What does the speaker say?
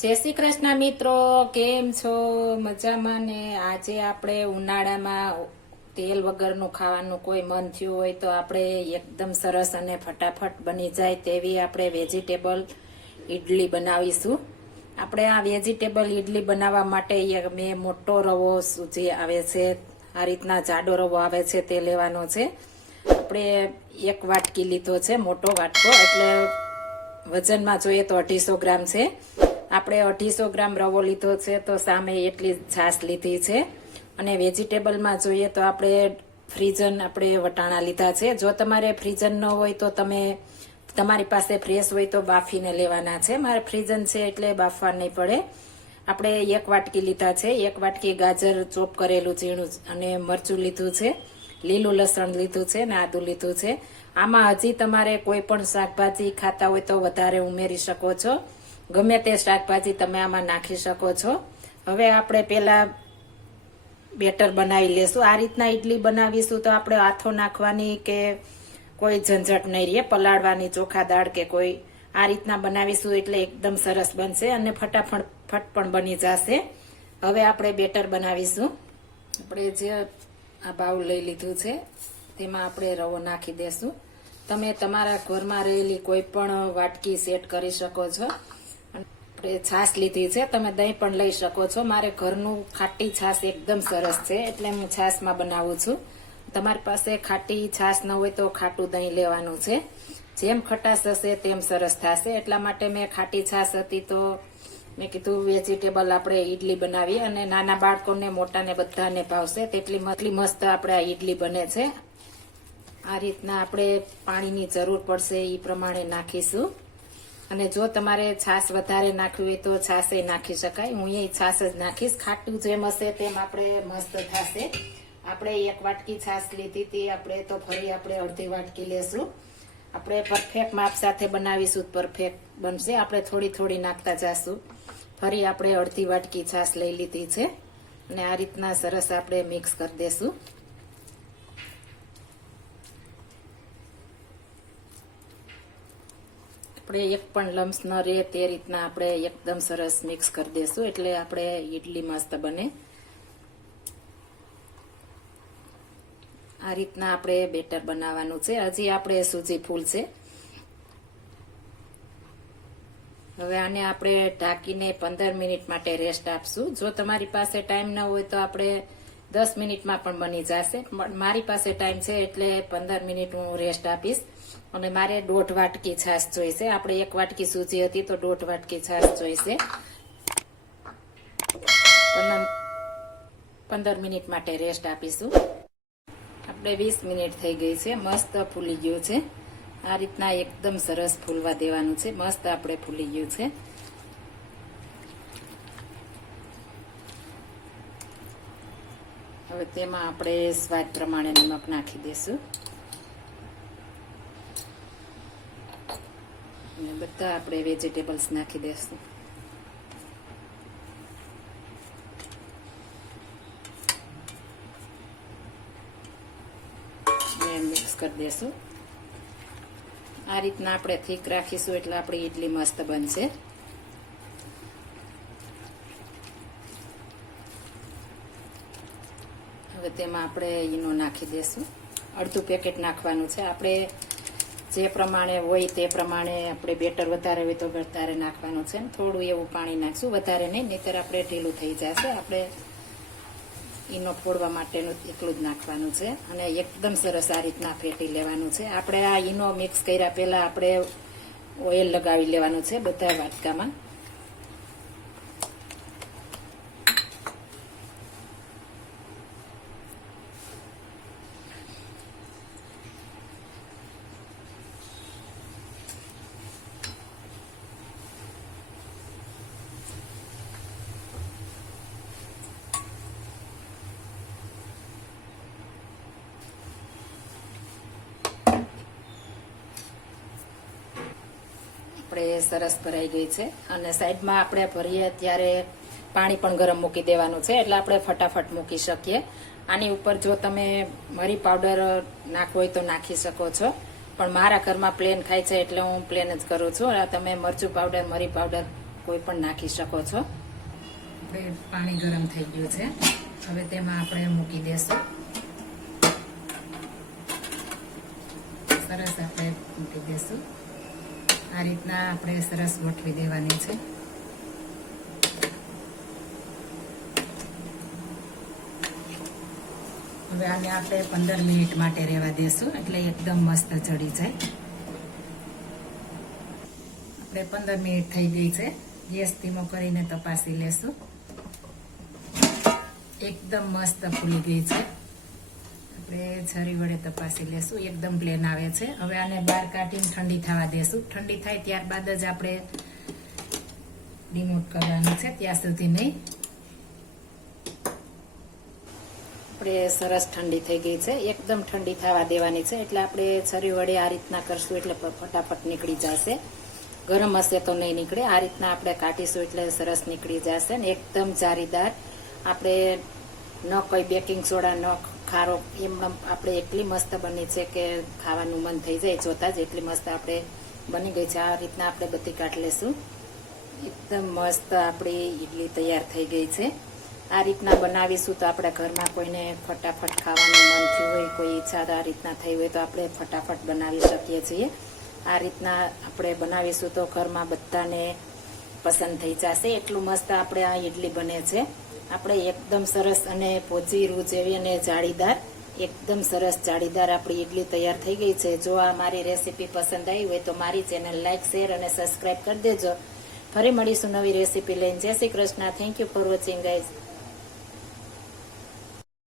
જય શ્રી કૃષ્ણ મિત્રો, કેમ છો? મજામાં ને? આજે આપણે ઉનાળામાં તેલ વગરનું ખાવાનું કોઈ મન થયું હોય તો આપણે એકદમ સરસ અને ફટાફટ બની જાય તેવી આપણે વેજીટેબલ ઈડલી બનાવીશું. આપણે આ વેજીટેબલ ઈડલી બનાવવા માટે મેં મોટો રવો સૂજી આવે છે. આ રીતના જાડો રવો આવે છે તે લેવાનો છે. આપણે એક વાટકી લીધો છે, મોટો વાટકો, એટલે વજનમાં જોઈએ તો અઢીસો ગ્રામ છે. આપણે અઢીસો ગ્રામ રવો લીધો છે તો સામે એટલી છાશ લીધી છે. અને વેજીટેબલમાં જોઈએ તો આપણે ફ્રીઝન આપણે વટાણા લીધા છે. જો તમારે ફ્રીઝન ન હોય તો તમે તમારી પાસે ફ્રેશ હોય તો બાફીને લેવાના છે. મારે ફ્રીઝન છે એટલે બાફવા નહીં પડે. આપણે એક વાટકી લીધા છે. એક વાટકી ગાજર ચોપ કરેલું ઝીણું અને મરચું લીધું છે. લીલું લસણ લીધું છે ને આદું લીધું છે. આમાં હજી તમારે કોઈ પણ શાકભાજી ખાતા હોય તો વધારે ઉમેરી શકો છો. ગમે તે શાકભાજી તમે આમાં નાખી શકો છો. હવે આપણે પેલા બેટર બનાવી લેશું. આ રીતના ઈડલી બનાવીશું તો આપણે હાથો નાખવાની કે કોઈ ઝંઝટ નહીં રહે, પલાળવાની ચોખા દાળ કે કોઈ આ રીતના બનાવીશું એટલે એકદમ સરસ બનશે અને ફટાફટ, ફટ પણ બની જશે. હવે આપણે બેટર બનાવીશું. આપણે જે આ બાઉલ લઈ લીધું છે, તેમાં આપણે રવો નાખી દેશું. તમે તમારા ઘરમાં રહેલી કોઈ પણ વાટકી સેટ કરી શકો છો. આપણે છાશ લીધી છે. તમે દહીં પણ લઈ શકો છો. મારે ઘરનું ખાટી છાશ એકદમ સરસ છે, એટલે હું છાશમાં બનાવું છું. તમારી પાસે ખાટી છાશ ન હોય તો ખાટું દહીં લેવાનું છે. જેમ ખટાશ હશે તેમ સરસ થશે. એટલા માટે મેં ખાટી છાશ હતી તો મેં કીધું વેજીટેબલ આપણે ઈડલી બનાવી અને નાના બાળકોને, મોટાને બધાને ભાવશે. તેટલી એટલી મસ્ત આપણે આ ઈડલી બને છે. આ રીતના આપણે પાણીની જરૂર પડશે એ પ્રમાણે નાખીશું. અને જો તમારે છાશ વધારે નાખવી હોય તો છાશે નાખી શકાય. હું એ છાશ જ નાખીશ. ખાટું જેમ હશે તેમ આપણે મસ્ત થશે. આપણે એક વાટકી છાશ લીધી હતી. આપણે તો ફરી આપણે અડધી વાટકી લેશું. આપણે પરફેક્ટ માપ સાથે બનાવીશું પરફેક્ટ બનશે. આપણે થોડી થોડી નાખતા જશું. ફરી આપણે અડધી વાટકી છાશ લઈ લીધી છે. અને આ રીતના સરસ આપણે મિક્સ કરી દેશું. આપણે એક પણ લમ્સ ન રહે તે રીતના આપણે એકદમ સરસ મિક્સ કરી દેશું એટલે આપણે ઈડલી મસ્ત બને. આ રીતના આપણે બેટર બનાવવાનું છે. હજી આપણે સૂજી ફૂલ છે. હવે આને આપણે ઢાંકીને પંદર મિનિટ માટે રેસ્ટ આપશું. જો તમારી પાસે ટાઈમ ન હોય તો આપણે દસ મિનિટમાં પણ બની જશે. મારી પાસે ટાઈમ છે એટલે પંદર મિનિટ હું રેસ્ટ આપીશ. અને મારે દોઢ વાટકી છાશ જોઈશે. આપણે એક વાટકી સૂજી હતી તો દોઢ વાટકી છાશ જોઈશે. પંદર મિનિટ માટે રેસ્ટ આપીશું. આપણે વીસ મિનિટ થઈ ગઈ છે. મસ્ત ફૂલી ગયું છે. આ રીતના એકદમ સરસ ફૂલવા દેવાનું છે. મસ્ત આપણે ફૂલી ગયું છે. હવે તેમાં આપણે સ્વાદ પ્રમાણે નમક નાખી દઈશું. બધા આપણે વેજીટેબલ્સ નાખી દઈશું મિક્સ કરી દઈશું આ રીતના આપણે થીક રાખીશું એટલે આપણી ઇડલી મસ્ત બનશે. હવે તેમાં આપણે ઈનો નાખી દઈશું અડધું પેકેટ નાખવાનું છે. આપણે જે પ્રમાણે હોય તે પ્રમાણે આપણે બેટર વધારે હોય તો વધારે નાખવાનું છે. થોડું એવું પાણી નાખશું વધારે નહીં, નહીતર આપણે ઢીલું થઈ જશે. આપણે ઈનો ફોડવા માટેનું એટલું જ નાખવાનું છે અને એકદમ સરસ આ રીતના ફેટી લેવાનું છે. આપણે આ ઈનો મિક્સ કર્યા પહેલાં આપણે ઓઇલ લગાવી લેવાનું છે બધા વાટકામાં. આપણે સરસ ભરાઈ ગઈ છે. અને સાઈડમાં આપણે ભરીએ ત્યારે પાણી પણ ગરમ મૂકી દેવાનું છે. એટલે આપણે ફટાફટ મૂકી શકીએ. આની ઉપર જો તમે મરી પાવડર નાખવો હોય તો નાખી શકો છો. પણ મારા ઘરમાં પ્લેન ખાય છે એટલે હું પ્લેન જ કરું છું. તમે મરચું પાવડર, મરી પાવડર કોઈ પણ નાખી શકો છો. પાણી ગરમ થઈ ગયું છે. હવે તેમાં આપણે મૂકી દેશું. સરસ આપણે મૂકી દેશું. આ રીતના આપણે સરસ ગોઠવી દેવાની છે. હવે આને આપણે પંદર મિનિટ માટે રહેવા દેશું, એટલે એકદમ મસ્ત ચડી જાય. આપણે પંદર મિનિટ થઈ ગઈ છે. ગેસ ધીમો કરીને તપાસી લેશું. એકદમ મસ્ત ફૂલી ગઈ છે. આપણે છરી વડે તપાસી લેશું. એકદમ પ્લેન આવે છે. હવે આને બહાર કાઢીને ઠંડી થવા દેશું. ઠંડી થાય ત્યારબાદ જ આપણે રિમૂવ કરવાનું છે. ત્યાં સુધી નહીં. આપણે સરસ ઠંડી થઈ ગઈ છે. એકદમ ઠંડી થવા દેવાની છે. એટલે આપણે છરી વડે આ રીતના કરશું એટલે ફટાફટ નીકળી જશે. ગરમ હશે તો નહીં નીકળે. આ રીતના આપણે કાઢીશું એટલે સરસ નીકળી જશે ને એકદમ જારીદાર. આપણે ન કોઈ બેકિંગ સોડા ન ખારો એમ આપણે એટલી મસ્ત બની છે કે ખાવાનું મન થઈ જાય જોતા જ એટલી મસ્ત આપણે બની ગઈ છે. આ રીતના આપણે બધી કાઢ લેશું. એકદમ મસ્ત આપણી ઈડલી તૈયાર થઈ ગઈ છે. આ રીતના બનાવીશું તો આપણે ઘરમાં કોઈને ફટાફટ ખાવાનું મન થયું હોય, કોઈ ઈચ્છા આ રીતના થઈ હોય તો આપણે ફટાફટ બનાવી શકીએ છીએ. આ રીતના આપણે બનાવીશું તો ઘરમાં બધાને પસંદ થઈ જશે. એટલું મસ્ત આપણે આ ઈડલી બને છે. આપણે એકદમ સરસ અને પોચી રૂ જેવી અને જાળીદાર, એકદમ સરસ જાળીદાર આપણી ઈડલી તૈયાર થઈ ગઈ છે. જો આ મારી રેસીપી પસંદ આવી હોય તો મારી ચેનલ લાઇક શેર અને સબસ્ક્રાઇબ કરી દેજો. ફરી મળીશું નવી રેસીપી લઈને. જય Shri Krishna. Thank you for watching guys